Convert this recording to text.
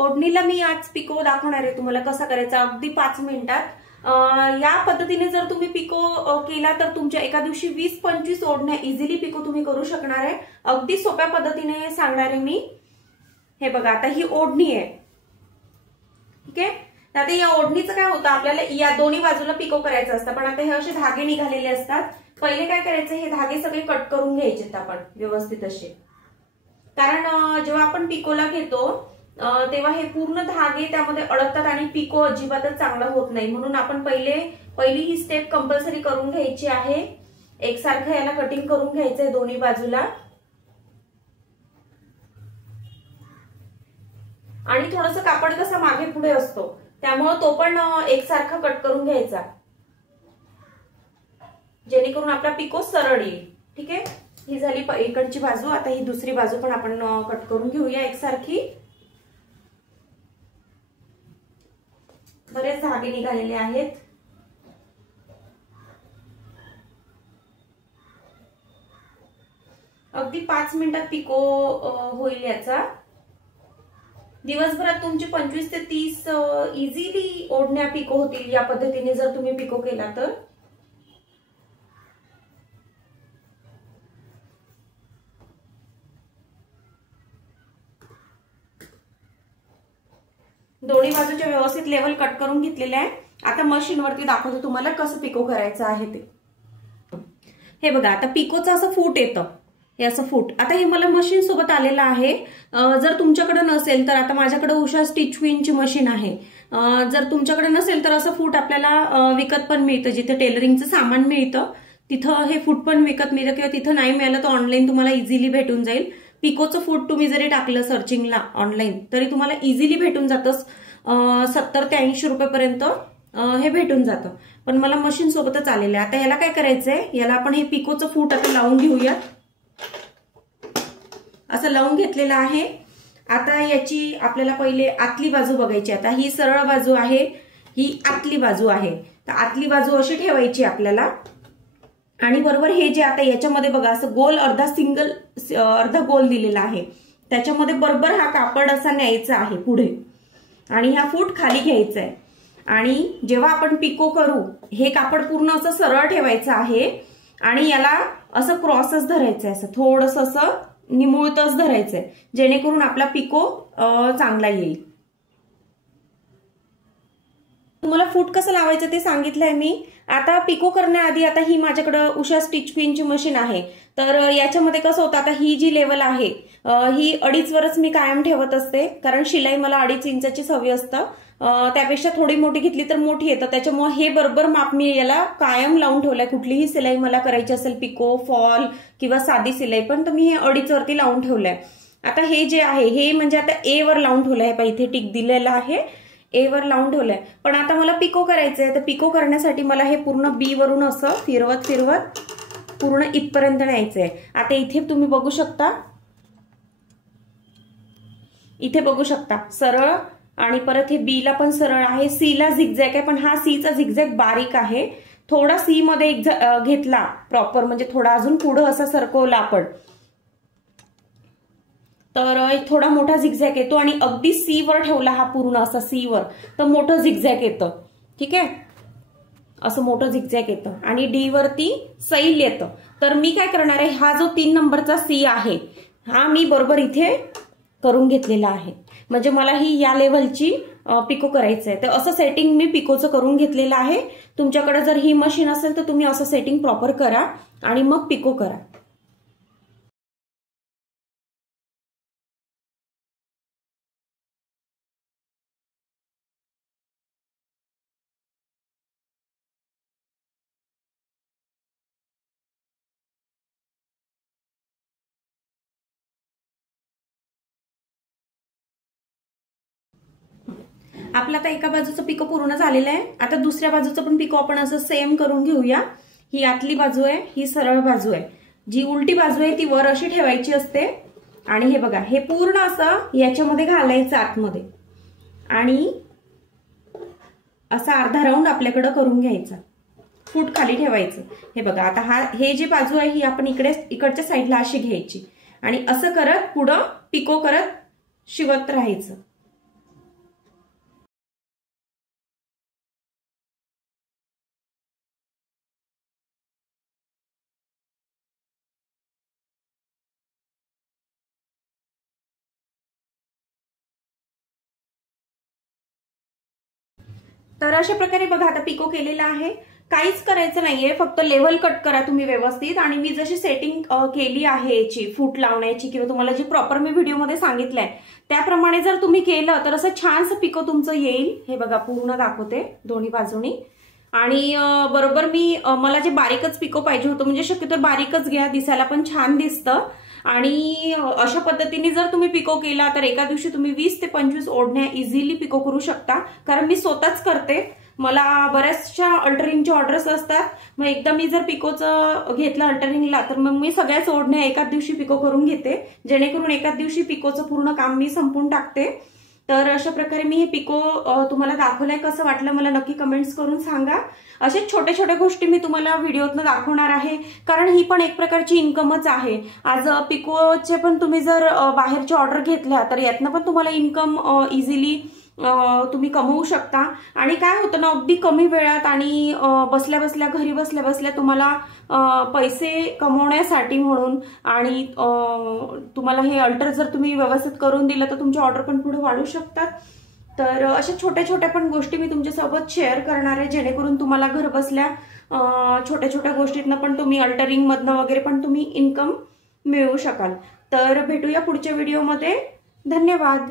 ओढणीला मी आज पिको दाखवणार आहे तुम्हाला कसा करायचा, अगदी 5 मिनिटात। या पद्धतीने जर तुम्ही पिको केला तर तुमच्या एका दिवशी 20-25 ओढण्या इझिली पिको तुम्ही करू शकणार आहे। अगदी सोप्या पद्धतीने सांगणार आहे मी। हे बघा, आता ही ओढणी आहे, ठीक आहे। आता या ओढणीचं काय होतं, आपल्याला या दोन्ही बाजूला पिको करायचं असतं, पण आता हे असे धागे निघालेले असतात। पहिले काय करायचं, हे धागे सगळे कट करून घ्यायचे आपण व्यवस्थित असे, कारण जेव्हा आपण पिकोला घेतो तेव्हा हे पूर्ण धागे त्यामध्ये अडकतात आणि पिको अजिबातच चांगला होत नाही। म्हणून आपण पहिली ही स्टेप कंपल्सरी करून घ्यायची आहे। एकसारखं याला कटिंग करून घ्यायचंय दोन्ही बाजूला, आणि थोडंसं कापड कसा मागे पुढे असतो त्यामुळे तो पण एकसारखा कट करून घ्यायचा, जेणेकरून आपला पिको सरळ येईल, ठीक आहे। ही झाली इकडची बाजू। आता ही दुसरी बाजू पण आपण कट करून घेऊया एकसारखी। बरेच धागे निघालेले आहेत। अगदी 5 मिनिटात पिको होईल याचा। दिवसभरात तुमचे 25 ते 30 इझिली ओढण्या पिको होतील या पद्धतीने जर तुम्ही पिको केला तर। दोन्ही बाजूच्या व्यवस्थित लेवल कट करून घेतलेले आहे। आता मशीन वरती दाखवतो तुम्हाला कसं पिको करायचं आहे ते। हे बघा, आता पिकोचं असं फूट येतं, हे असं फूट। आता हे मला मशीन सोबत आलेलं आहे। जर तुमच्याकडे नसेल तर आता माझ्याकडे उषा स्टिच क्वीनची मशीन आहे। जर तुमच्याकडे नसेल तर असं फूट आपल्याला विकत पण मिळतं, जिथे टेलरिंगचं सामान मिळतं तिथं हे फूट पण विकत मिळतं, किंवा तिथं नाही मिळालं तर ऑनलाईन तुम्हाला इझिली भेटून जाईल। पिकोचं फूट तुम्ही जरी टाकलं सर्चिंगला ऑनलाईन तरी तुम्हाला इझिली भेटून जातं। 70 ते 80 रुपयापर्यंत हे भेटून जातं, पण मला मशीन सोबतच आलेलं आहे। आता याला काय करायचंय, याला आपण हे पिकोचं फूट आता लावून घेऊया। असं लावून घेतलेलं आहे। आता याची आपल्याला पहिले आतली बाजू बघायची। आता ही सरळ बाजू आहे, ही आतली बाजू आहे, तर आतली बाजू अशी ठेवायची आपल्याला। आणि बरोबर हे जे आता याच्यामध्ये बघा असं गोल अर्धा गोल दिलेला आहे, त्याच्यामध्ये बरोबर हा कापड असा न्यायचा आहे पुढे, आणि हा फूट खाली घ्यायचा आहे। आणि जेव्हा आपण पिको करू हे कापड पूर्ण असं सरळ ठेवायचं आहे, आणि याला असं क्रॉसच धरायचं आहे, असं थोडंसं असं निमुळतच धरायचंय, जेणेकरून आपला पिको चांगला येईल। तुम्हाला फूट कसं लावायचं ते सांगितलंय मी। आता पिको करण्याआधी, आता ही माझ्याकडे उषा स्टिच क्वीनची मशीन आहे, तर याच्यामध्ये कसं होतं, आता ही जी लेवल आहे ही 2.5 वरच मी कायम ठेवत असते, कारण शिलाई मला 2.5 इंचाची हवी असतं। त्यापेक्षा थोडी मोठी घेतली तर मोठी येतं, त्याच्यामुळे हे बरोबर माप मी याला कायम लावून ठेवलंय। कुठलीही सिलाई मला करायची असेल, पिको, फॉल किंवा साधी सिलाई पण, तर मी हे 2.5 वरती लावून ठेवलंय। आता हे जे आहे हे म्हणजे आता ए वर लावून ठेवलंय, इथे टिक दिलेला आहे, ए वर लावून ठेवलंय। पण आता मला पिको करायचंय, तर पिको करण्यासाठी मला हे पूर्ण बी वरून असं फिरवत पूर्ण इथपर्यंत न्यायचंय। आता इथे तुम्ही बघू शकता, इथे बघू शकता सरळ, आणि परत हे बी ला पण सरळ आहे, सी ला झिगझॅग आहे, पण हा सी चा झिगझॅग बारीक आहे। थोडा सी मध्ये घेतला प्रॉपर, म्हणजे थोडा अजून पुढे असा सरकवला आपण तर थोडा मोठा झिगझॅग येतो, आणि अगदी सी वर ठेवला हा पूर्ण असा सी वर, तर मोठं झिगझॅग येतं, ठीक आहे। असं मोठं झिगझॅग येतं, आणि डी वरती सैल येतं। तर मी काय करणार आहे, हा जो 3 नंबरचा सी आहे हा मी बरोबर इथे करून घेतलेला आहे, म्हणजे मला ही या लेवलची पिको करायचं आहे। तर असं सेटिंग मी पिकोचं करून घेतलेलं आहे। तुमच्याकडे जर ही मशीन असेल तर तुम्ही असं सेटिंग प्रॉपर करा आणि मग पिको करा। आपला आता एका बाजूचं पिको पूर्ण झालेलं आहे। आता दुसऱ्या बाजूचं पण पिको आपण असं सेम करून घेऊया। ही आतली बाजू आहे, ही सरळ बाजू आहे, जी उलटी बाजू आहे ती वर अशी ठेवायची असते, आणि हे बघा हे पूर्ण असं याच्यामध्ये घालायचं आतमध्ये, आणि असा अर्धा राऊंड आपल्याकडे करून घ्यायचा, फूट खाली ठेवायचं। हे बघा आता हे जी बाजू आहे ही आपण इकडच्या साईडला अशी घ्यायची, आणि असं करत पुढं पिको करत शिवत राहायचं। तर अशा प्रकारे बघा आता पिको केलेला आहे, काहीच करायचं नाहीये, फक्त लेव्हल कट करा तुम्ही व्यवस्थित। आणि मी जशी सेटिंग केली आहे याची फूट लावण्याची किंवा तुम्हाला जी प्रॉपर मी व्हिडिओमध्ये सांगितलंय त्याप्रमाणे जर तुम्ही केलं तर असं छानसं पिको तुमचं येईल। हे बघा पूर्ण दाखवते दोन्ही बाजूनी। आणि बरोबर मला जे बारीकच पिको पाहिजे होतं, म्हणजे शक्यतो बारीकच घ्या, दिसायला पण छान दिसतं। आणि अशा पद्धतीने जर तुम्ही पिको केला तर एका दिवशी तुम्ही 20 ते 25 ओढण्या इझिली पिको करू शकता। कारण मी स्वतःच करते, मला बऱ्याचशा अल्टरिंगच्या ऑर्डर्स असतात, मग एकदा मी जर पिकोचं घेतलं अल्टरिंगला तर मग मी सगळ्याच ओढण्या एकाच दिवशी पिको करून घेते, जेणेकरून एकाच दिवशी पिकोचं पूर्ण काम मी संपून टाकते। तर अशा प्रकारे मी हे पिको तुम्हाला दाखवलंय, कसं वाटलं मला नक्की कमेंट्स करून सांगा। अशा छोट्या छोट्या गोष्टी मी तुम्हाला व्हिडिओतनं दाखवणार आहे, कारण ही पण एक प्रकारची इन्कमच आहे। आज पिकोचे पण तुम्ही जर बाहेरचे ऑर्डर घेतल्या तर यातनं पण तुम्हाला इन्कम इझिली तुम्ही कमवू शकता। आणि काय होतं ना, अगदी कमी वेळात आणि बसल्या बसल्या घरी बसल्या बसल्या तुम्हाला पैसे कमवण्यासाठी म्हणून आणि तुम्हाला हे अल्टर जर तुम्ही व्यवस्थित करून दिलं तर तुमचे ऑर्डर पण पुढे वाढू शकतात। तर अशा छोट्या छोट्या पण गोष्टी मी तुमच्यासोबत शेअर करणार आहे, जेणेकरून तुम्हाला घर बसल्या छोट्या छोट्या गोष्टीतनं पण तुम्ही अल्टरिंग मधनं वगैरे पण तुम्ही इन्कम मिळवू शकाल। तर भेटूया पुढच्या व्हिडिओमध्ये, धन्यवाद।